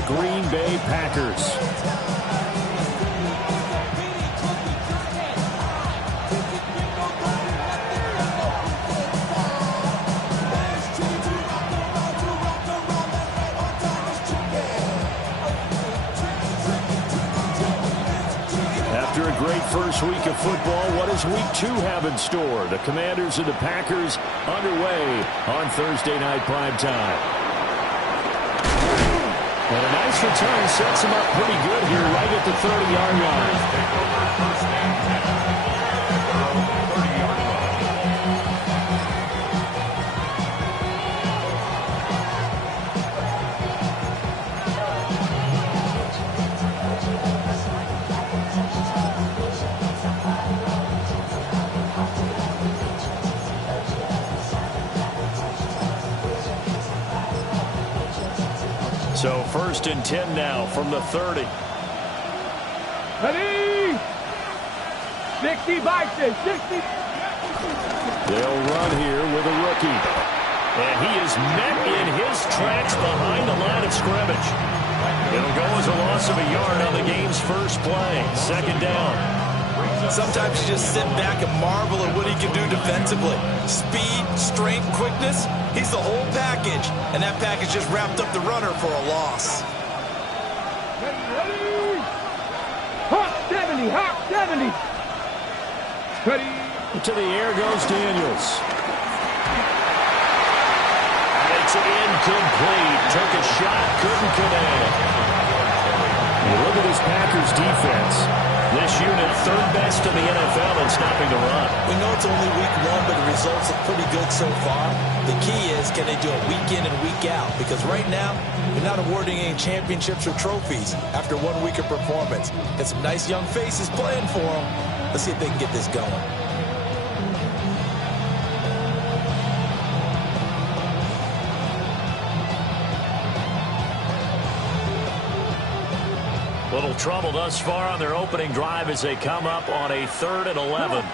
the Green Bay Packers. After a great first week of football, what does week 2 have in store? The Commanders and the Packers underway on Thursday night primetime. And a nice return sets him up pretty good here right at the 30-yard So 1st and 10 now from the 30. Ready? 60 boxes, 60. They'll run here with a rookie. And he is met in his tracks behind the line of scrimmage. It'll go as a loss of a yard on the game's first play. 2nd down. Sometimes you just sit back and marvel at what he can do defensively. Speed, strength, quickness. He's the whole package. And that package just wrapped up the runner for a loss. Ready? Hawk 70, Hawk 70. Ready? To the air goes Daniels. And it's incomplete. Took a shot, couldn't connect. You look at this Packers defense. This unit, 3rd best in the NFL in stopping the run. We know it's only week 1, but the results look pretty good so far. The key is, can they do it week in and week out? Because right now, they're not awarding any championships or trophies after 1 week of performance. Got some nice young faces playing for them. Let's see if they can get this going. Little trouble thus far on their opening drive as they come up on a 3rd and 11.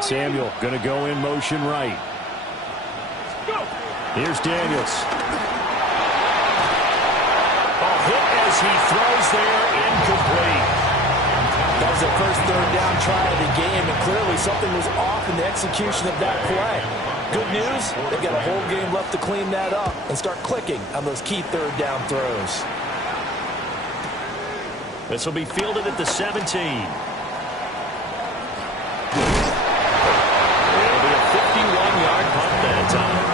Samuel going to go in motion right. Here's Daniels. A hit as he throws there, incomplete. That was their first 3rd down try of the game, and clearly something was off in the execution of that play. Good news, they've got a whole game left to clean that up and start clicking on those key 3rd down throws. This will be fielded at the 17. It'll be a 51-yard punt that time.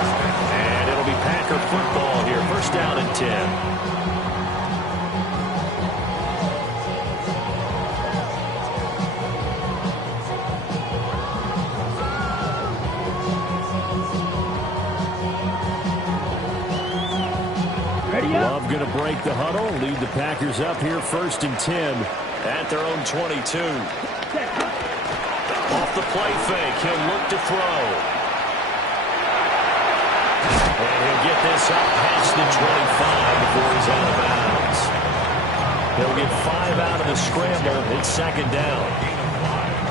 And it'll be Packer football here. 1st down and 10. Love going to break the huddle, lead the Packers up here 1st and 10 at their own 22. Off the play fake, he'll look to throw. And he'll get this up past the 25 before he's out of bounds. He'll get 5 out of the scramble. It's 2nd down.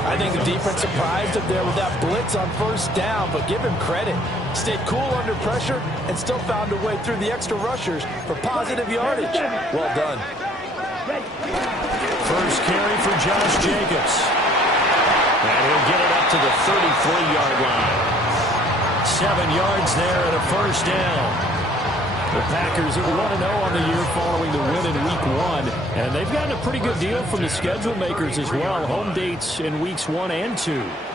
I think the defense surprised him there with that blitz on 1st down, but give him credit. Stayed cool under pressure and still found a way through the extra rushers for positive yardage. Well done. First carry for Josh Jacobs. And he'll get it up to the 33-yard line. 7 yards there and a 1st down. The Packers are 1-0 on the year following the win in Week 1. And they've gotten a pretty good deal from the schedule makers as well. Home dates in Weeks 1 and 2.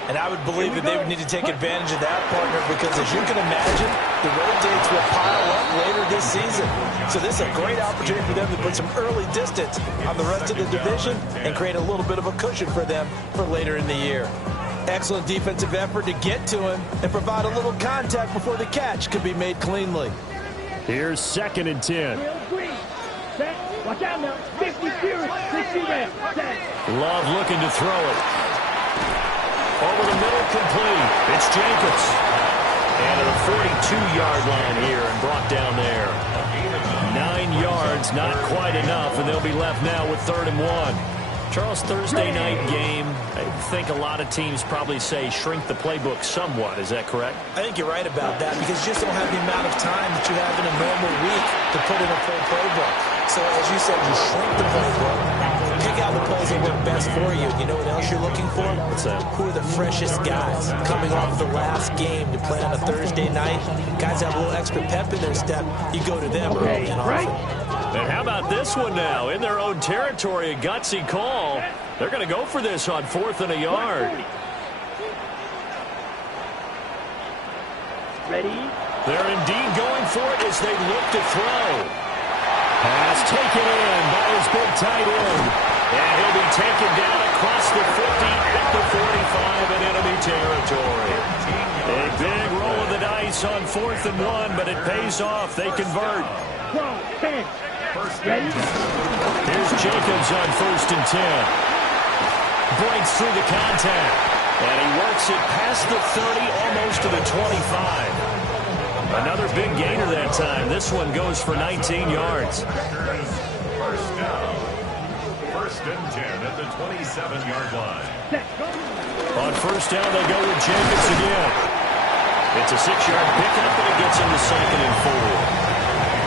And I would believe that they would need to take advantage of that, partner, because as you can imagine, the road dates will pile up later this season. So this is a great opportunity for them to put some early distance on the rest of the division and create a little bit of a cushion for them for later in the year. Excellent defensive effort to get to him and provide a little contact before the catch could be made cleanly. Here's 2nd and 10. Watch out now. 50 series, 60 round. Love looking to throw it. Over the middle, complete. It's Jacobs. And at a 42-yard line here and brought down there. 9 yards, not quite enough, and they'll be left now with 3rd and 1. Charles, Thursday night game, I think a lot of teams probably say shrink the playbook somewhat. Is that correct? I think you're right about that because you just don't have the amount of time that you have in a normal week to put in a full playbook. So as you said, you shrink the playbook, pick out the plays that work best for you. You know what else you're looking for? What's that? Who are the freshest guys coming off the last game to play on a Thursday night? Guys have a little extra pep in their step. You go to them early and often. And how about this one now? In their own territory, a gutsy call. They're going to go for this on 4th and a yard. Ready? They're indeed going for it as they look to throw. Pass taken in by his big tight end. And he'll be taken down across the 50 at the 45 in enemy territory. A big roll of the dice on 4th and 1, but it pays off. They convert. 12, 10. Ready? Here's Jacobs on 1st and 10. Breaks through the contact. And he works it past the 30, almost to the 25. Another big gainer that time. This one goes for 19 yards. First down. 1st and 10 at the 27-yard line. On 1st down, they go with Jacobs again. It's a 6-yard pickup, and it gets him to 2nd and 4.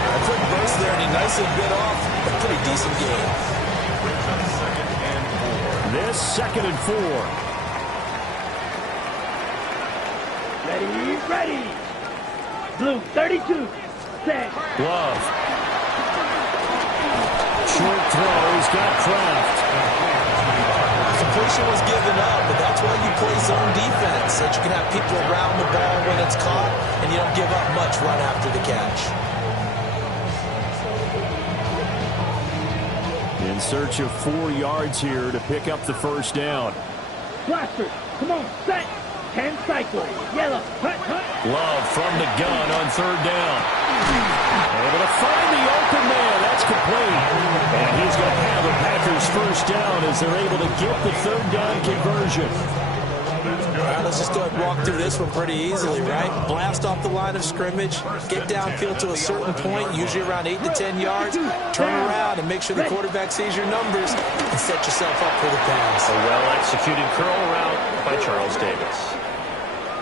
A quick burst there, and he nicely bit off a pretty decent game. This 2nd and 4. Ready? Ready. Blue, 32. Set. Love. Short throw. He's got Kraft. Completion was given up, but that's why you play zone defense, so that you can have people around the ball when it's caught, and you don't give up much right after the catch. In search of 4 yards here to pick up the 1st down. Blaster. Come on. Set. 10 cycles. Yellow. Hut, hut. Love from the gun on 3rd down. Able to find the open man. That's complete. And he's going to have the Packers 1st down as they're able to get the 3rd down conversion. All right, let's just go ahead and walk through this one pretty easily, right? Blast off the line of scrimmage, get downfield to a certain point, usually around 8 to 10 yards, turn around and make sure the quarterback sees your numbers and set yourself up for the pass. A well-executed curl route by Charles Davis.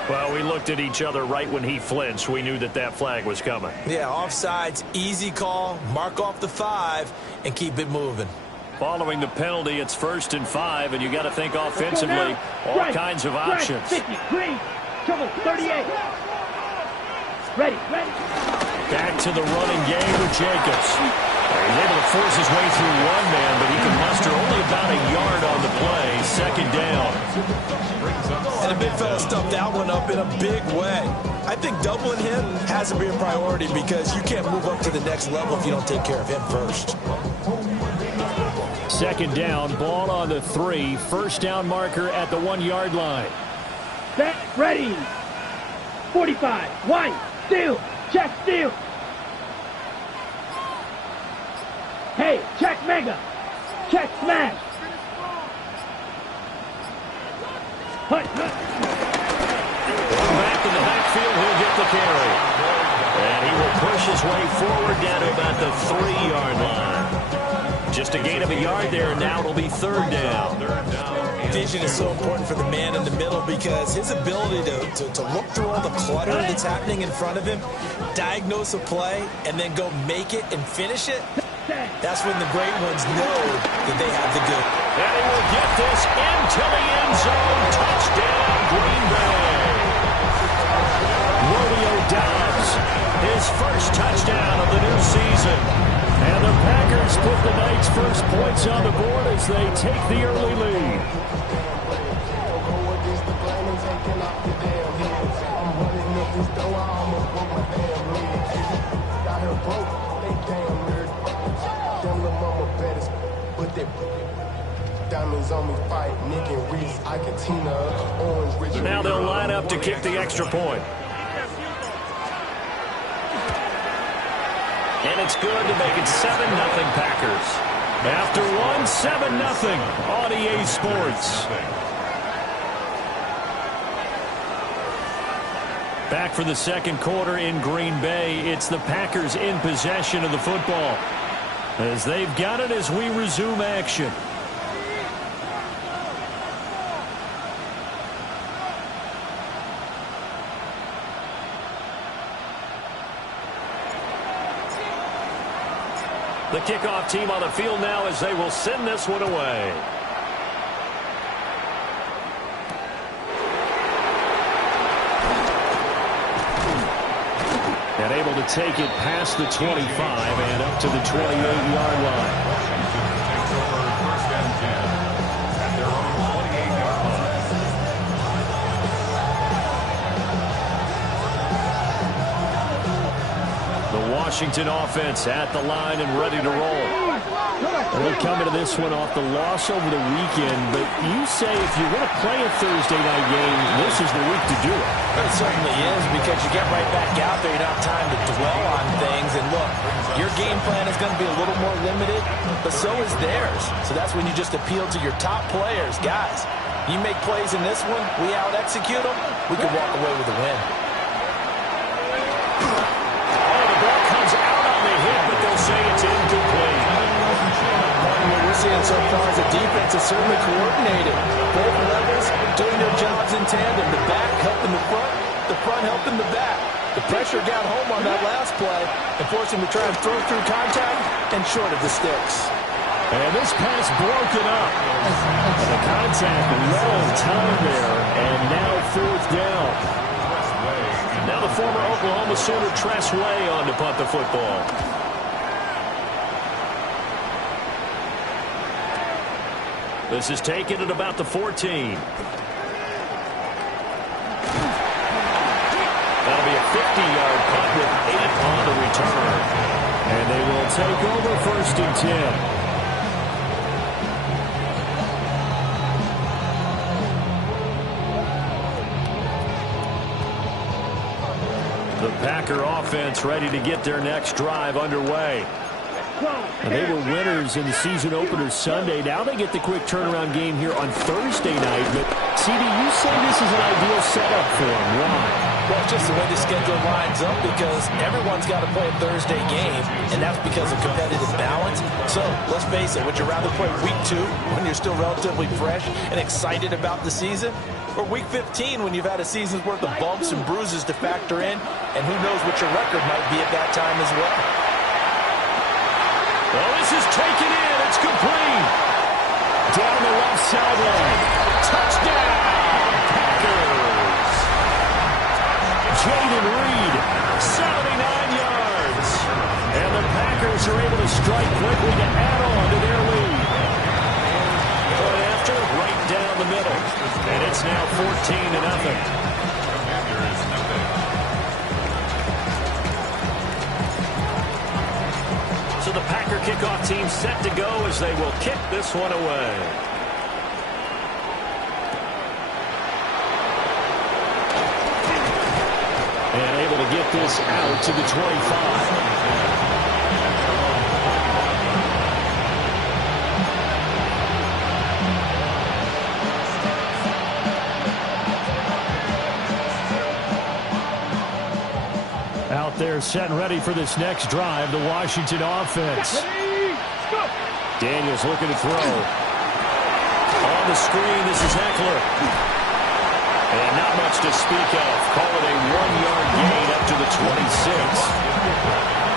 Well, we looked at each other right when he flinched. We knew that that flag was coming. Yeah, offsides, easy call, mark off the 5, and keep it moving. Following the penalty, it's 1st and 5, and you got to think offensively, all kinds of options. 50, green, trouble, 38. Ready. Back to the running game with Jacobs. He's able to force his way through one man, but he can muster only about a yard on the play. 2nd down. And the big fella stuffed that one up in a big way. I think doubling him has to be a priority because you can't move up to the next level if you don't take care of him first. 2nd down, ball on the 3. 1st down marker at the 1-yard line. Set, ready. 45, white, steal, check, steal. Hey, check mega, check smash. Hut. Back in the backfield, he'll get the carry. And he will push his way forward down to about the 3-yard line. Just a gain of a yard there, and now it'll be 3rd down. Vision is so important for the man in the middle because his ability to look through all the clutter that's happening in front of him, diagnose a play, and then go make it and finish it, that's when the great ones know that they have the good. And he will get this into the end zone. Touchdown, Green Bay. Romeo Doubs, his 1st touchdown of the new season. And the Packers put the night's first points on the board as they take the early lead. Now they'll line up to kick the extra point. And it's good to make it 7-0 Packers. After one, 7-0 on EA Sports. Back for the 2nd quarter in Green Bay. It's the Packers in possession of the football as they've got it as we resume action. The kickoff team on the field now as they will send this one away. And able to take it past the 25 and up to the 28-yard line. Takes over first and 10 at their own 28-yard line. The Washington offense at the line and ready to roll. We're coming to this one off the loss over the weekend, but you say if you're going to play a Thursday night game, this is the week to do it. It certainly is, because you get right back out there. You don't have time to dwell on things. And look, your game plan is going to be a little more limited, but so is theirs. So that's when you just appeal to your top players. Guys, you make plays in this one, we out-execute them, we can walk away with a win. Say it's incomplete. What we're seeing so far is the defense is certainly coordinated. Both levels doing their jobs in tandem. The back helping the front helping the back. The pressure got home on that last play and forced him to try and throw through contact and short of the sticks. And this pass broken up. The contact long time there, and now fourth down. Now the former Oklahoma Sooner Tress Way on to punt the football. This is taken at about the 14. That'll be a 50-yard punt with 8 on the return. And they will take over first and 10. The Packer offense ready to get their next drive underway. And they were winners in the season opener Sunday. Now they get the quick turnaround game here on Thursday night. But, CD, you say this is an ideal setup for them. Why? Well, just the way the schedule lines up, because everyone's got to play a Thursday game, and that's because of competitive balance. So, let's face it, would you rather play week 2 when you're still relatively fresh and excited about the season, or week 15 when you've had a season's worth of bumps and bruises to factor in, and who knows what your record might be at that time as well? Well, this is taken in. It's complete. Down the left sideline. Touchdown, Packers. Jaden Reed, 79 yards. And the Packers are able to strike quickly to add on to their lead. Point after, right down the middle. And it's now 14-0. So the Packer kickoff team set to go as they will kick this one away. And able to get this out to the 25. Out there set and ready for this next drive, the Washington offense. Daniels looking to throw. On the screen, this is Eckler. And not much to speak of. Call it a 1-yard gain up to the 26.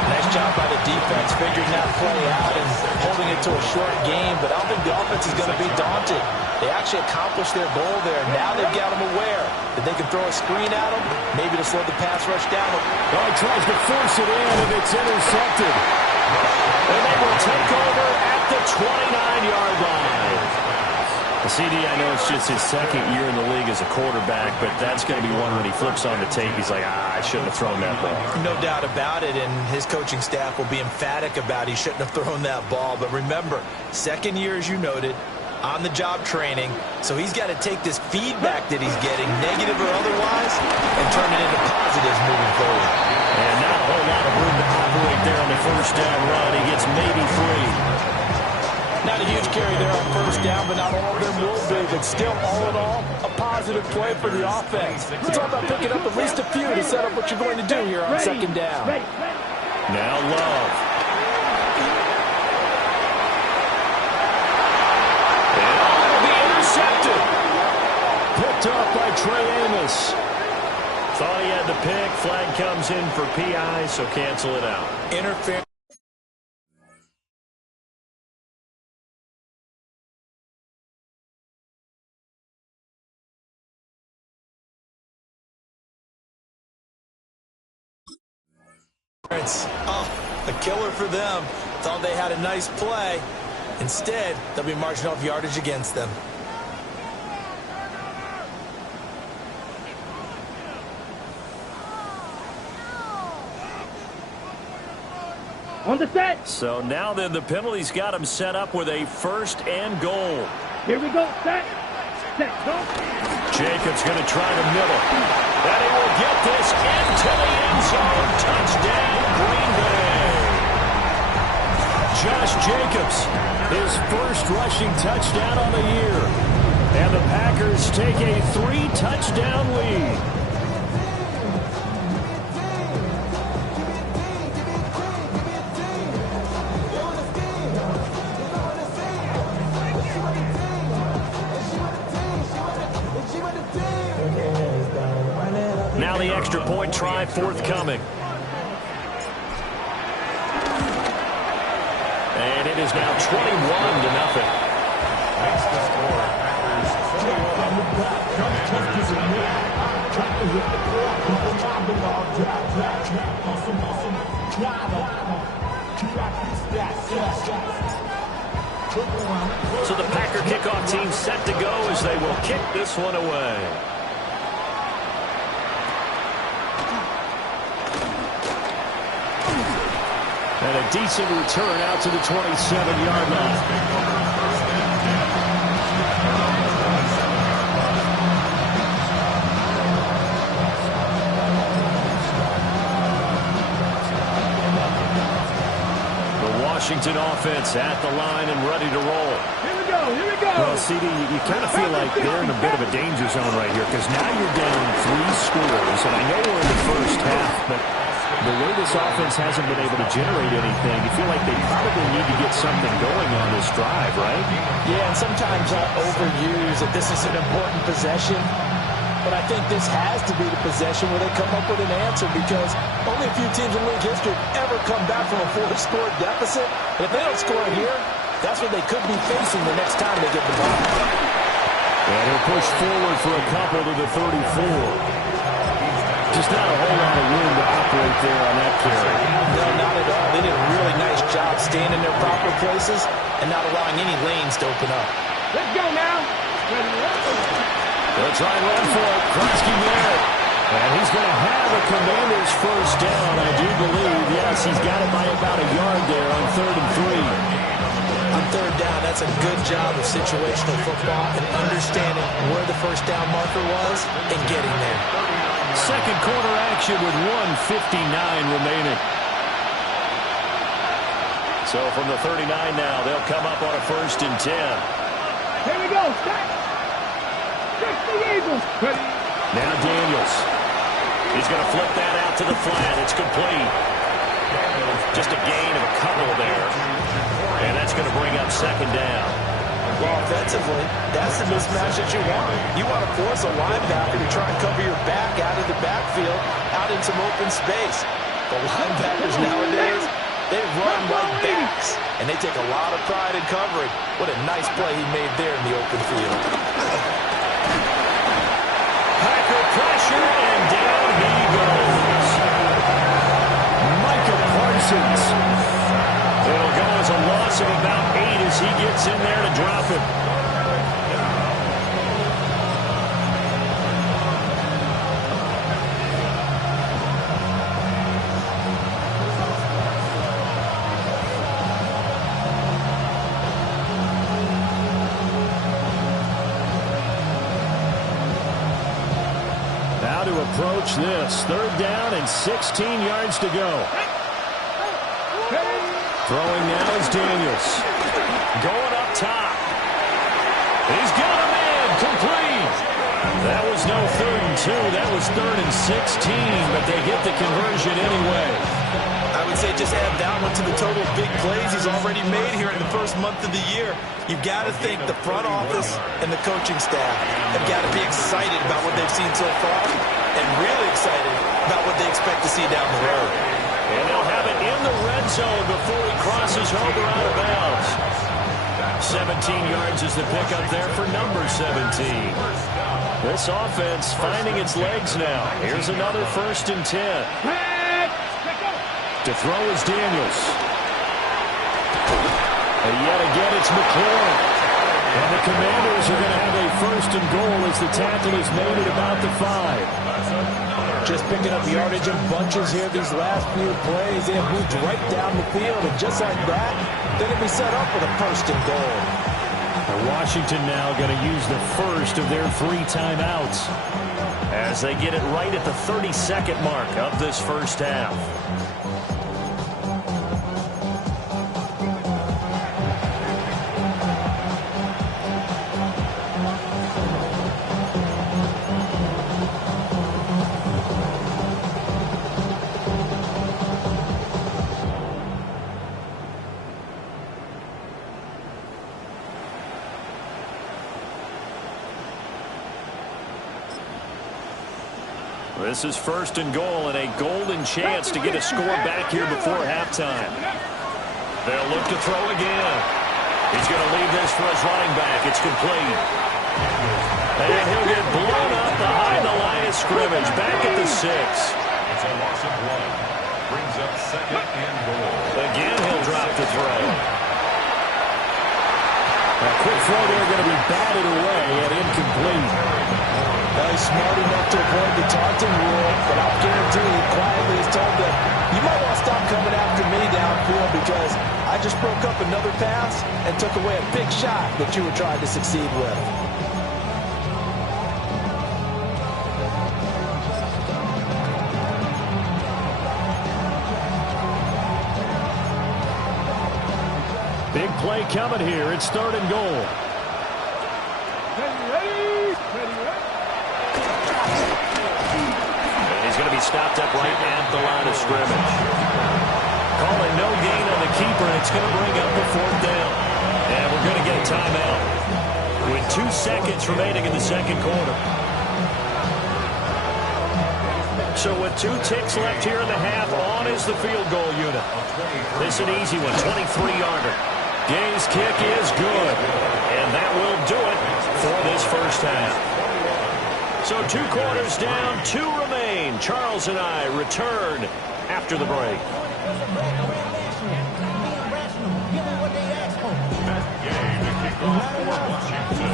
Nice job by the defense figuring that play out and holding it to a short game, but I don't think the offense is going to be daunted. They actually accomplished their goal there. Now they've got them aware that they can throw a screen at them, maybe to slow the pass rush down. Well, he tries to force it in, and it's intercepted. And they will take over at the 29-yard line. CD, I know it's just his second year in the league as a quarterback, but that's going to be one when he flips on the tape. He's like, I shouldn't have thrown that ball. No doubt about it, and his coaching staff will be emphatic about he shouldn't have thrown that ball. But remember, second year, as you noted, on-the-job training, so he's got to take this feedback that he's getting, negative or otherwise, and turn it into positives moving forward. And not a whole lot of room to operate there on the first down run. He gets maybe 3. Not a huge carry there on first down, but not all of them will be. But still, all in all, a positive play for the offense. It's all about picking up at least a few to set up what you're going to do here on second down. Now Love. And it'll be intercepted. Picked up by Trey Amos. Thought he had the pick. Flag comes in for PI, so cancel it out. Interference. Oh, a killer for them. Thought they had a nice play. Instead, they'll be marching off yardage against them. On the set. So now then the penalty's got him set up with a 1st and goal. Here we go. Set. Set. Go. Jacobs going to try the middle. And he will get this into the end zone. Touchdown, Green Bay. Josh Jacobs, his first rushing touchdown on the year. And the Packers take a 3-touchdown lead. Now the extra point try forthcoming. And it is now 21-0. Makes the score. So the Packer kickoff team set to go as they will kick this one away. And a decent return out to the 27-yard line. The Washington offense at the line and ready to roll. Here we go. Here we go. Well, CD, you kind of feel like they're in a bit of a danger zone right here because now you're down 3 scores, and I know we're in the first half, but the way this offense hasn't been able to generate anything, you feel like they probably need to get something going on this drive, right? Yeah, and sometimes I overuse that this is an important possession. But I think this has to be the possession where they come up with an answer because only a few teams in league history have ever come back from a 4-score deficit. And if they don't score here, that's what they could be facing the next time they get the ball. And he'll push forward for a couple to the 34. Just not a whole lot of room to operate there on that carry. No, not at all. They did a really nice job staying in their proper places and not allowing any lanes to open up. Let's go now. They'll try and run for it. Kronsky Merritt. And he's going to have a Commanders first down, I do believe. Yes, he's got it by about a yard there on 3rd and 3. On 3rd down, that's a good job of situational football and understanding where the first down marker was and getting there. Second quarter action with 1:59 remaining. So from the 39 now, they'll come up on a 1st and 10. Here we go. Stop. Check the Eagles. Ready. Now Daniels. He's going to flip that out to the flat. It's complete. Just a gain of a couple there. And that's going to bring up 2nd down. Well, offensively, that's the mismatch that you want. You want to force a linebacker to try and cover your back out of the backfield, out in some open space. The linebackers nowadays, they run like backs, and they take a lot of pride in covering. What a nice play he made there in the open field. Packer pressure, and down he goes. Micah Parsons. It'll go as a loss of about 8 as he gets in there to drop it. Now to approach this. 3rd down and 16 yards to go. Throwing now is Daniels. Going up top. He's got him in. Complete. That was no 3rd and 2. That was 3rd and 16, but they get the conversion anyway. I would say just add that one to the total big plays he's already made here in the first month of the year. You've got to think the front office and the coaching staff have got to be excited about what they've seen so far and really excited about what they expect to see down the road. And they'll have it in the red zone before he crosses over out of bounds. 17 yards is the pickup there for number 17. This offense finding its legs now. Here's another 1st and 10. To throw is Daniels. And yet again, it's McLaurin. And the Commanders are going to have a first and goal as the tackle is made at about the 5. Just picking up yardage in bunches here these last few plays. They have moved right down the field, and just like that, they're going to be set up with a first and goal. And Washington now going to use the first of their 3 timeouts as they get it right at the 32nd mark of this first half. This is first and goal and a golden chance to get a score back here before halftime. They'll look to throw again. He's going to leave this for his running back. It's complete. And he'll get blown up behind the line of scrimmage. Back at the 6. It's a loss of 1. Brings up second and goal. Again, he'll drop the throw. A quick throw there going to be batted away and incomplete. He's smart enough to avoid the taunting rule, but I'll guarantee he quietly has told them, you might want to stop coming after me downfield because I just broke up another pass and took away a big shot that you were trying to succeed with. Big play coming here. It's third and goal. Going to be stopped up right at the line of scrimmage. Calling no gain on the keeper, and it's going to bring up the 4th down. And we're going to get a timeout with 2 seconds remaining in the second quarter. So with 2 ticks left here in the half, on is the field goal unit. This is an easy one, 23-yarder. Gay's kick is good, and that will do it for this first half. So 2 quarters down, 2 remain. Charles and I return after the break. That game to kick off for Washington.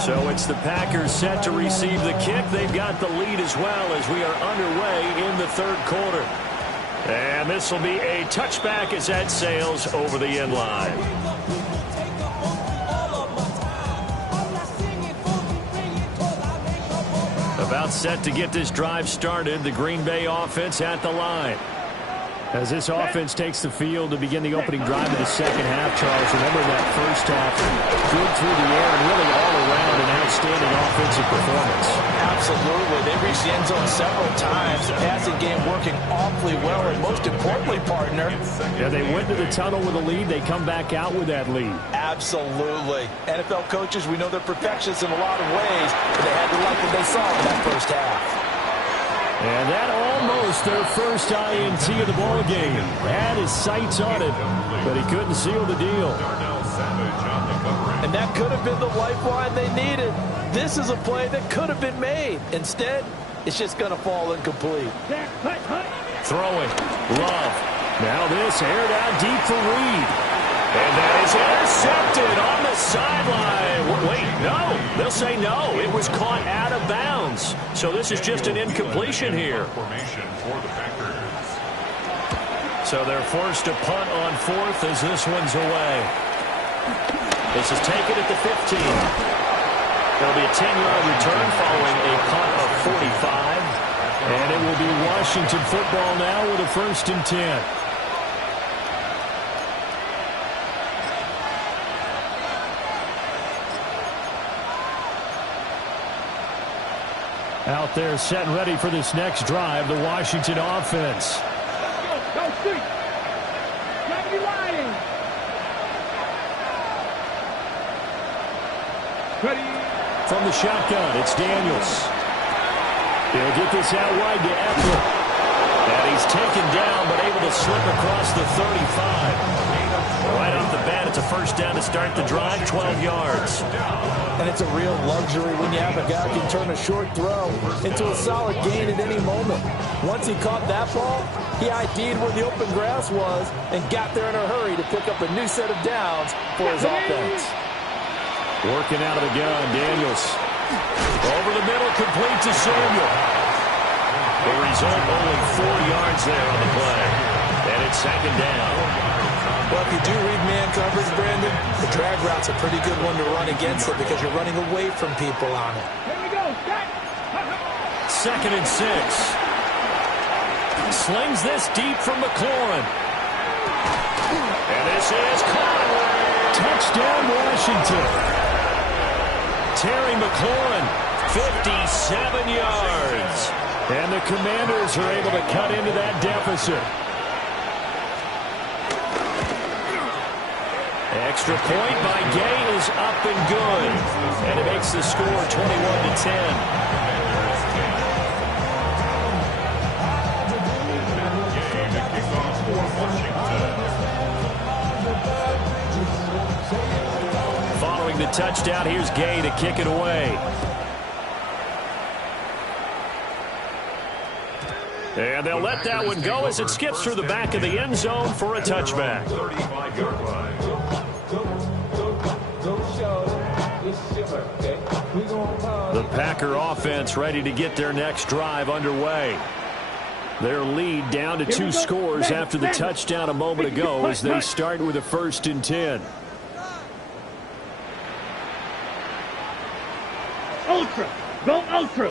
So it's the Packers set to receive the kick. They've got the lead as well as we are underway in the third quarter. And this will be a touchback as that sails over the end line. About set to get this drive started. The Green Bay offense at the line. As this offense takes the field to begin the opening drive of the second half, Charles, remember that first half, good through the air and really all around an outstanding offensive performance. Absolutely. They reached the end zone several times. The passing game working awfully well, and most importantly, partner. Yeah, they went to the tunnel with a lead. They come back out with that lead. Absolutely. NFL coaches, we know they're perfectionists in a lot of ways, but they had to like what they saw in that first half. And that almost their first INT of the ball game. Had his sights on it, but he couldn't seal the deal. And that could have been the lifeline they needed. This is a play that could have been made. Instead, it's just going to fall incomplete. Throwing. Love. Now this aired out deep for Reed. And that is intercepted on the sideline. Wait, no. They'll say no. It was caught out of bounds. So this is just an incompletion here. So they're forced to punt on 4th as this one's away. This is taken at the 15. It'll be a 10-yard return following a punt of 45. And it will be Washington football now with a 1st and 10. Out there set and ready for this next drive, the Washington offense. Go, street. Grab your line. Ready. From the shotgun, it's Daniels. He'll get this out wide to Eckler. And he's taken down, but able to slip across the 35. Right off the not bad. It's a first down to start the drive, 12 yards. And it's a real luxury when you have a guy who can turn a short throw into a solid gain at any moment. Once he caught that ball, he ID'd where the open grass was and got there in a hurry to pick up a new set of downs for his offense. Working out of the gun, Daniels. Over the middle, complete to Samuel. The result, only 4 yards there on the play. And it's second down. Well, if you do read man coverage, Brandon, the drag route's a pretty good one to run against it because you're running away from people on it. Here we go. Second and 6. Slings this deep from McLaurin. And this is caught. Touchdown, Washington. Terry McLaurin, 57 yards. And the Commanders are able to cut into that deficit. Extra point by Gay is up and good. And it makes the score 21-10. Following the touchdown, here's Gay to kick it away. And they'll let that one go as it skips through the back of the end zone for a touchback. 35-yard line. The Packer offense ready to get their next drive underway. Their lead down to 2 scores after the touchdown a moment ago as they start with a 1st and 10. Ultra. Go ultra.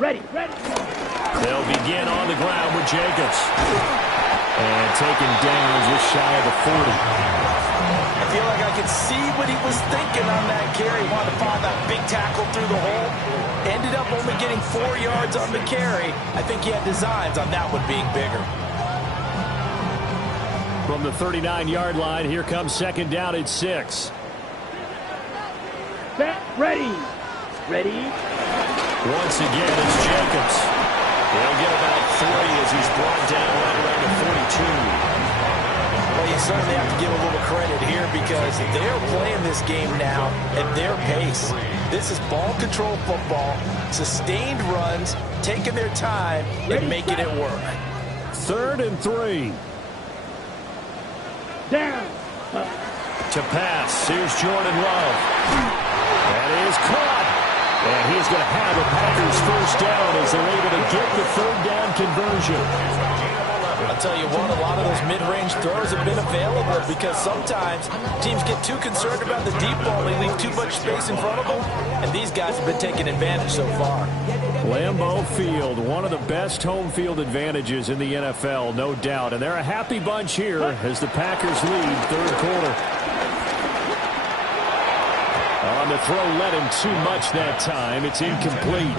Ready. They'll begin on the ground with Jacobs. And taken down just shy of the 40. I feel like I could see what he was thinking on that carry. He wanted to find that big tackle through the hole. Ended up only getting 4 yards on the carry. I think he had designs on that one being bigger. From the 39-yard line, here comes second down at 6. Set. Ready. Once again, it's Jacobs. He'll get about 3 as he's brought down right around the 42. Well, you certainly have to give a little credit here because they're playing this game now at their pace. This is ball control football, sustained runs, taking their time and making it work. 3rd and 3. Down. To pass, here's Jordan Love. That is caught. And he's going to have the Packers first down as they're able to get the 3rd down conversion. I'll tell you what, a lot of those mid-range throws have been available because sometimes teams get too concerned about the deep ball. They leave too much space in front of them, and these guys have been taking advantage so far. Lambeau Field, one of the best home field advantages in the NFL, no doubt. And they're a happy bunch here as the Packers lead 3rd quarter. On the throw, led him too much that time. It's incomplete.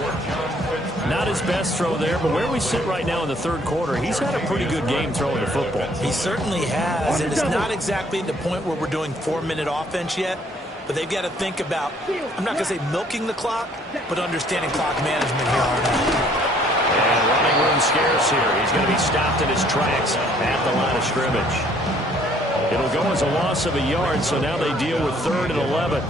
Not his best throw there, but where we sit right now in the 3rd quarter, he's had a pretty good game throwing the football. He certainly has, and it's not exactly the point where we're doing 4-minute offense yet, but they've got to think about, I'm not going to say milking the clock, but understanding clock management here. And running room scarce here. He's going to be stopped in his tracks at the line of scrimmage. It'll go as a loss of a yard, so now they deal with 3rd and 11.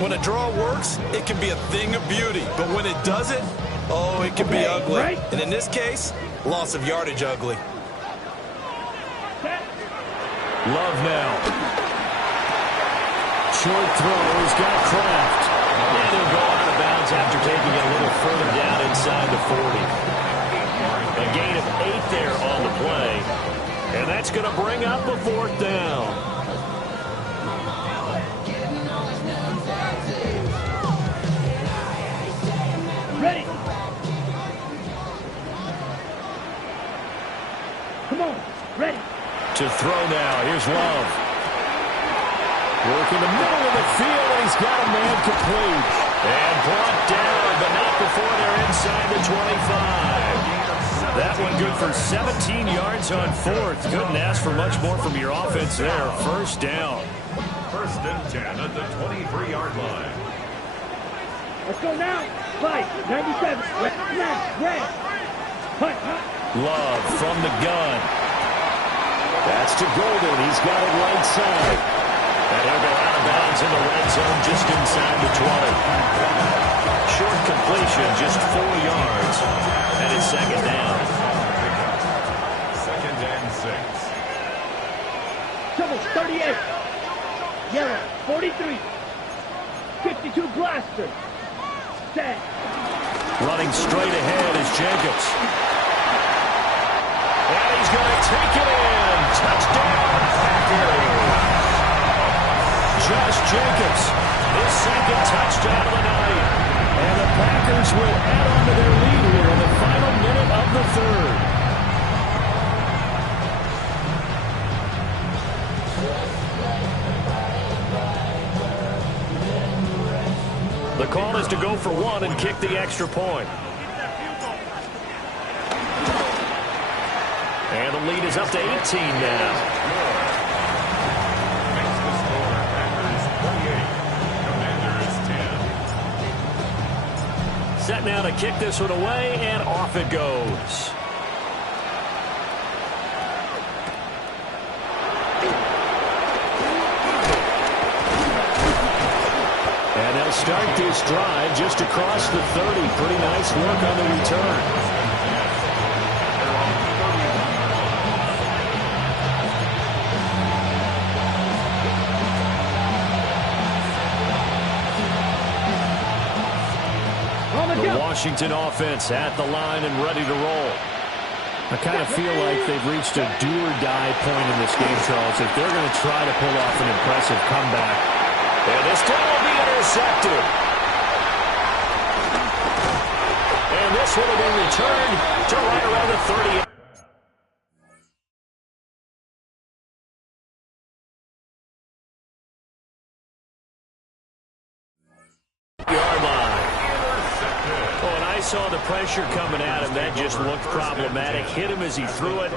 When a draw works, it can be a thing of beauty. But when it doesn't, oh, it can be ugly. Right. And in this case, loss of yardage ugly. Love now. Short throw. He's got Kraft. And he'll go out of bounds after taking it a little further down inside the 40. A gain of 8 there on the play. And that's going to bring up a 4th down. Ready. Come on. Ready. To throw now. Here's Love. Work in the middle of the field, and he's got a man complete. And brought down, but not before they're inside the 25. That one good for 17 yards on 4th. Couldn't ask for much more from your offense there. First down. 1st and 10 at the 23-yard line. Let's go now. Fight. 97. Red. Love from the gun. That's to Golden. He's got it right side. And he'll go out of bounds in the red zone just inside the 20. Short completion, just 4 yards. And it's second down. Second and 6. Trouble 38. Yellow 43. 52 blaster. Set. Running straight ahead is Jacobs. And he's going to take it in. Touchdown, Packers. Josh Jacobs, his second touchdown of the night. And the Packers will add on to their lead here in the final minute of the third. The call is to go for one and kick the extra point. And the lead is up to 18 now. Makes the score Packers 28. Commanders 10. Set now to kick this one away, and off it goes. And they'll start this drive just across the 30. Pretty nice work on the return. The Washington offense at the line and ready to roll. I kind of feel like they've reached a do-or-die point in this game, Charles, if they're going to try to pull off an impressive comeback. And this time will be intercepted. And this will have been returned to right around the 30. Yard line. Oh, and I saw the pressure coming at him. That just looked problematic. Hit him as he threw it,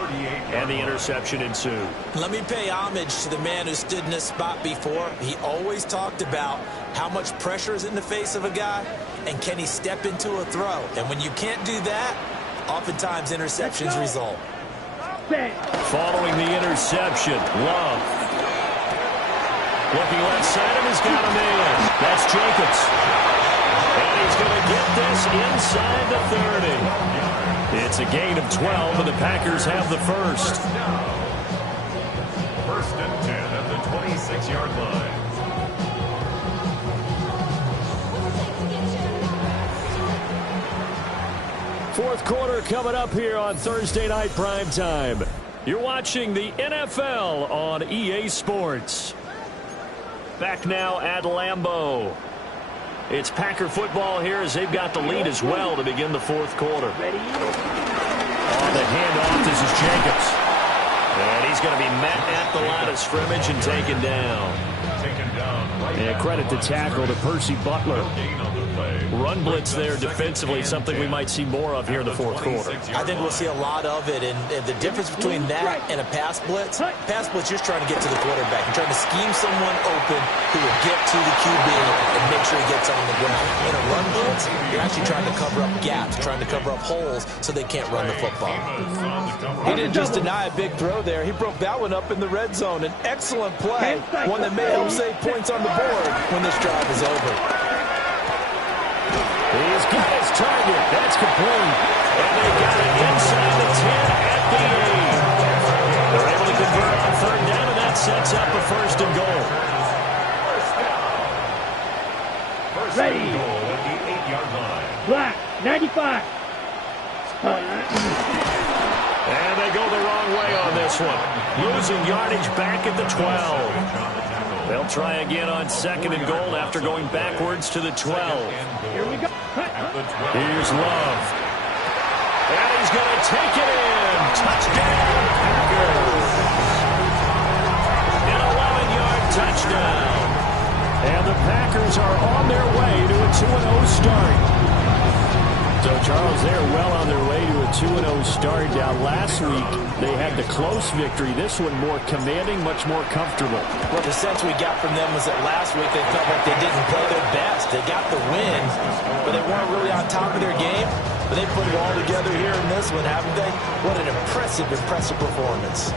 and the interception ensued. Let me pay homage to the man who stood in this spot before. He always talked about how much pressure is in the face of a guy, and can he step into a throw. And when you can't do that, oftentimes interceptions result. Following the interception, Love. Looking left side of him, he's got a man. That's Jacobs. And he's going to get this inside the 30. It's a gain of 12, and the Packers have the first. First and 10 at the 26-yard line. Fourth quarter coming up here on Thursday Night Primetime. You're watching the NFL on EA Sports. Back now at Lambeau. It's Packer football here as they've got the lead as well to begin the fourth quarter. On the handoff, this is Jacobs. And he's going to be met at the line of scrimmage and taken down. And credit the tackle to Percy Butler. Run blitz there defensively, something we might see more of here in the fourth quarter. I think we'll see a lot of it, and the difference between that and a pass blitz, you're trying to get to the quarterback. You're trying to scheme someone open who will get to the QB and make sure he gets on the ground. In a run blitz, you're actually trying to cover up gaps, trying to cover up holes so they can't run the football. He didn't just deny a big throw there. He broke that one up in the red zone. An excellent play, one that may help save points on the board when this drive is over. He's got his target. That's complete. And they got it inside the 10 at the 8. They're able to convert on third down, and that sets up a first and goal. First Ready. and goal at the 8-yard line. Black 95. And they go the wrong way on this one. Losing yardage back at the 12. They'll try again on second and goal after going backwards to the 12. Here we go. Here's Love. And he's going to take it in. Touchdown, Packers. An 11-yard touchdown. And the Packers are on their way to a 2-0 start. So, Charles, they're well on their way to a 2-0 start. Now, last week, they had the close victory. This one more commanding, much more comfortable. Well, the sense we got from them was that last week they felt like they didn't play their best. They got the win, but they weren't really on top of their game. But they put it all together here in this one, haven't they? What an impressive, impressive performance.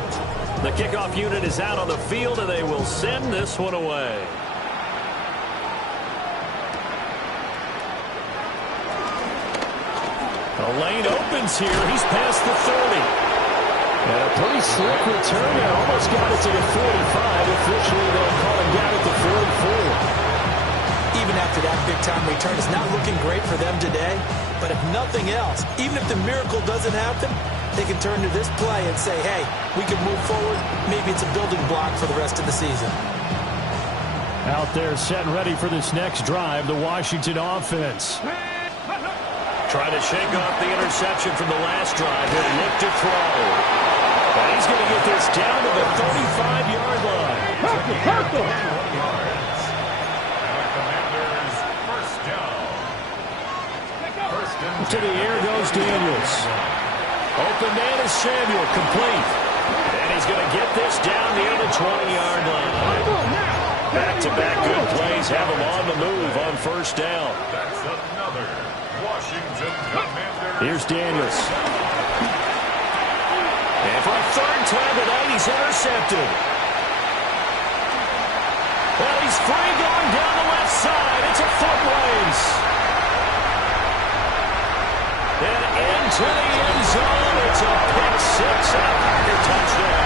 The kickoff unit is out on the field, and they will send this one away. The lane opens here. He's past the 30. And a pretty slick return there. Almost got it to the 45. Officially, they'll call him down at the 44. Even after that big-time return, it's not looking great for them today. But if nothing else, even if the miracle doesn't happen, they can turn to this play and say, hey, we can move forward. Maybe it's a building block for the rest of the season. Out there set and ready for this next drive, the Washington offense. Trying to shake off the interception from the last drive. He'll look to throw. And he's going to get this down to the 35-yard line. To the air goes Daniels. Open man is Samuel, complete. And he's going to get this down near the 20-yard line. Back-to-back good plays have him on the move on first down. That's another Washington Commanders. Here's Daniels. And for a third time tonight, he's intercepted. Well, he's free going down the left side. It's a foot race. And into the end zone. It's a pick-six and a Packer touchdown.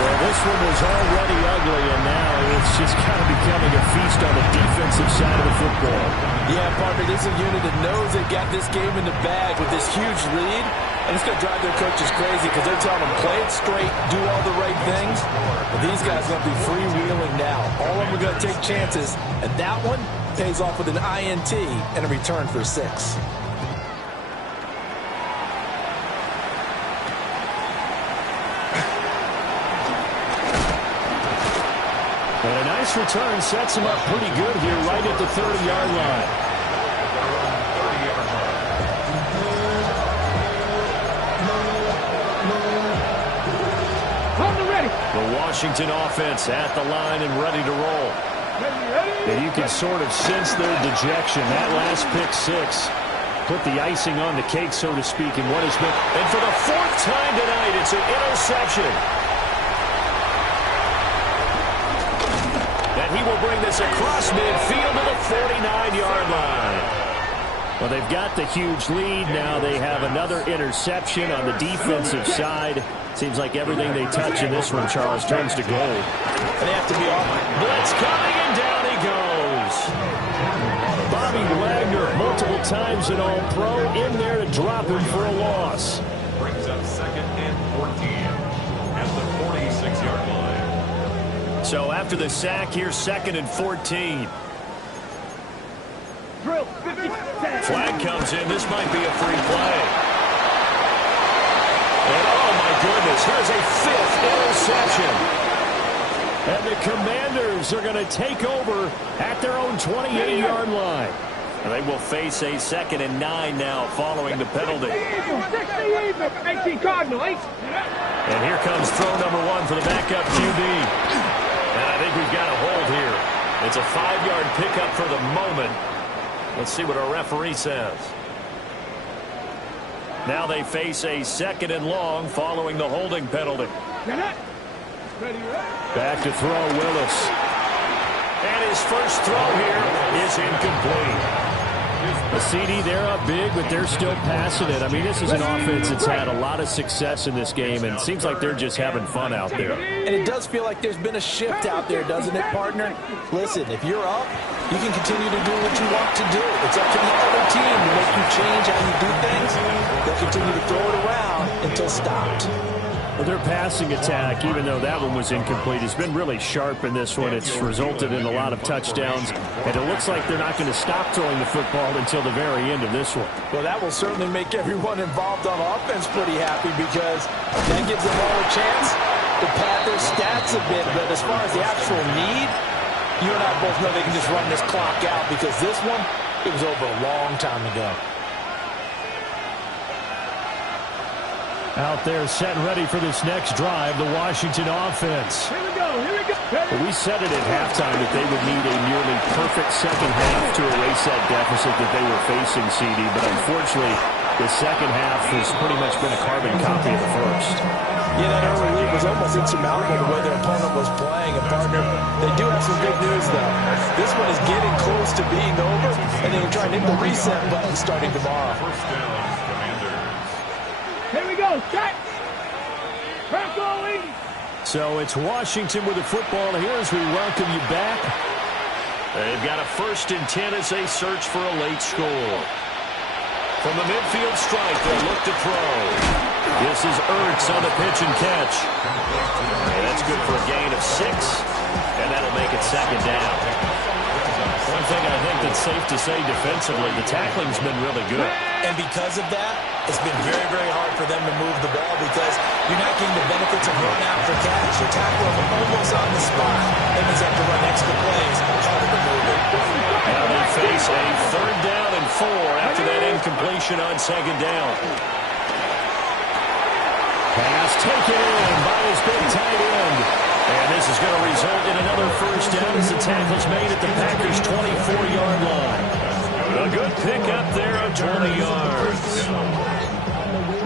Well, this one was already ugly, and now it's just kind of becoming a feast on the defensive side of the football. Yeah, partner, this is a unit that knows they got this game in the bag with this huge lead, and it's going to drive their coaches crazy because they're telling them, play it straight, do all the right things. But these guys are going to be freewheeling now. All of them are going to take chances, and that one pays off with an INT and a return for 6. And a nice return sets him up pretty good here right at the 30-yard line. The Washington offense at the line and ready to roll. And you can sort of sense their dejection. That last pick-six put the icing on the cake, so to speak, in what has been. And for the 4th time tonight, it's an interception. And he will bring this across midfield to the 49-yard line. Well, they've got the huge lead. Now they have another interception on the defensive side. Seems like everything they touch in this one, Charles, turns to gold. They have to be off. Blitz coming, and down he goes. Bobby Wagner, multiple times an All-Pro, in there to drop him for a loss. Brings up 2nd and 14 at the 46-yard line. So after the sack, here's 2nd and 14. Drill, 50, Flag comes in. This might be a free play. And oh my goodness, here's a 5th interception. And the Commanders are going to take over at their own 28-yard line. And they will face a 2nd and 9 now following the penalty. 18 Cardinal, 8. And here comes throw number 1 for the backup QB. And I think we've got a hold here. It's a 5-yard pickup for the moment. Let's see what our referee says. Now they face a 2nd and long following the holding penalty. Back to throw, Willis. And his first throw here is incomplete. The CD, they're up big, but they're still passing it. I mean, this is an offense that's had a lot of success in this game, and it seems like they're just having fun out there. And it does feel like there's been a shift out there, doesn't it, partner? Listen, if you're up, you can continue to do what you want to do. It's up to the other team to make you change how you do things. They'll continue to throw it around until stopped. Well, their passing attack, even though that one was incomplete, has been really sharp in this one. It's resulted in a lot of touchdowns, and it looks like they're not going to stop throwing the football until the very end of this one. Well, that will certainly make everyone involved on offense pretty happy because that gives them all a chance to pad their stats a bit. But as far as the actual need, you and I both know they can just run this clock out because this one, it was over a long time ago. Out there set and ready for this next drive, the Washington offense. Here we go, here we go. Well, we said it at halftime that they would need a nearly perfect second half to erase that deficit that they were facing, CD. But unfortunately, The second half has pretty much been a carbon copy of the first. Yeah, that early lead was almost insurmountable the way their opponent was playing. And, partner, they do have some good news, though. This one is getting close to being over, and they're trying to hit the reset button starting tomorrow. First down, Commanders. Here we go. Set. Crack going. So it's Washington with the football here as we welcome you back. They've got a 1st and 10 as they search for a late score. From the midfield strike, they look to throw. This is Ertz on the pitch and catch. And that's good for a gain of 6, and that'll make it 2nd down. One thing I think that's safe to say defensively, the tackling's been really good. And because of that, it's been very, very hard for them to move the ball because you're not getting the benefits of run after catch. You tackle them almost on the spot. That means they have to run extra plays. Harder to move it. Now they face a 3rd down and 4 after that incompletion on 2nd down. Pass taken in by his big tight end. And this is going to result in another 1st down as the tackle's made at the Packers' 24-yard line. A good pickup there of 20 yards.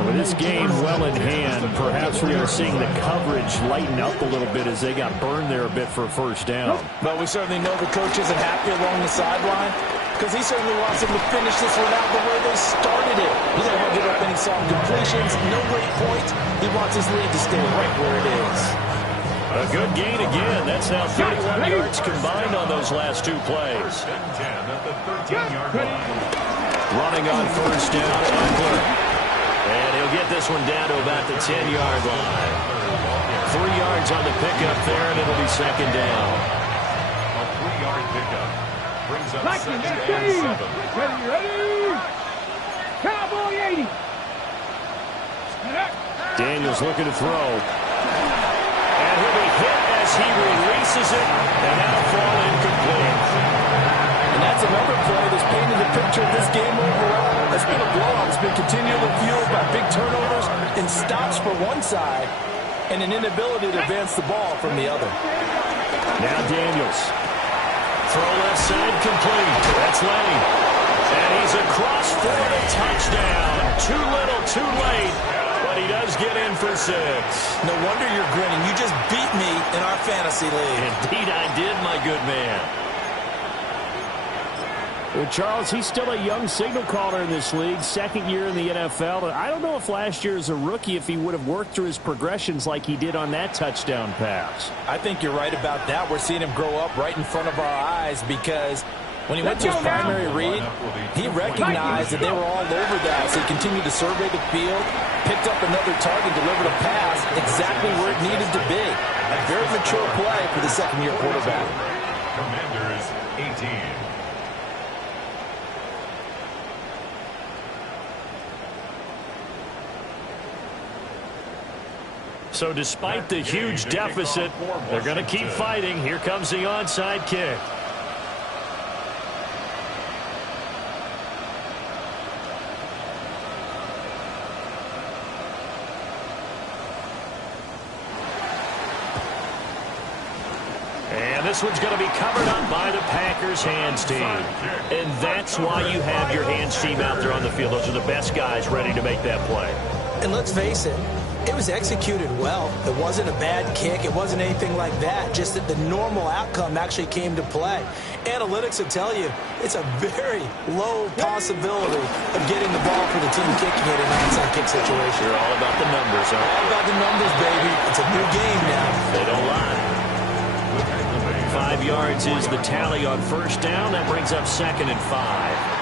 With this game well in hand, perhaps we are seeing the coverage lighten up a little bit as they got burned there a bit for a 1st down. But we certainly know the coach isn't happy along the sideline because he certainly wants them to finish this one out the way they started it. He doesn't want to give up any soft completions, no late points. He wants his lead to stay right where it is. A good gain again. That's now 31 yards combined on those last 2 plays. 1st and 10 at the 13-yard line. Running on 1st down, Eckler. And he'll get this one down to about the 10-yard line. 3 yards on the pickup there, and it'll be 2nd down. A 3-yard pickup brings up Like 2nd it, and 7. ready. Cowboy 80. Daniels looking to throw. And he'll be hit as he releases it, and that'll fall incomplete. And that's another play that's painted the picture of this game overall. It's been a blowout. It's been continually fueled by big turnovers and stops for one side and an inability to advance the ball from the other. Now Daniels. Throw left side complete. That's Lane. And he's across for a touchdown. Too little, too late. But he does get in for 6. No wonder you're grinning. You just beat me in our fantasy league. Indeed I did, my good man. Well, Charles, he's still a young signal caller in this league, 2nd year in the NFL. I don't know if last year as a rookie, if he would have worked through his progressions like he did on that touchdown pass. I think you're right about that. We're seeing him grow up right in front of our eyes because when he went to his primary read, he recognized that they were all over that. So he continued to survey the field, picked up another target, delivered a pass exactly where it needed to be. A very mature play for the 2nd-year quarterback. Commanders 18. So despite the huge deficit, they're going to keep fighting. Here comes the onside kick. And this one's going to be covered up by the Packers hands team. And that's why you have your hands team out there on the field. Those are the best guys ready to make that play. And let's face it, it was executed well. It wasn't a bad kick. It wasn't anything like that. Just that the normal outcome actually came to play. Analytics will tell you it's a very low possibility of getting the ball for the team kicking it in an onside kick situation. You're all about the numbers, huh? All about the numbers, baby. It's a new game now. They don't lie. 5 yards is the tally on 1st down. That brings up 2nd and 5.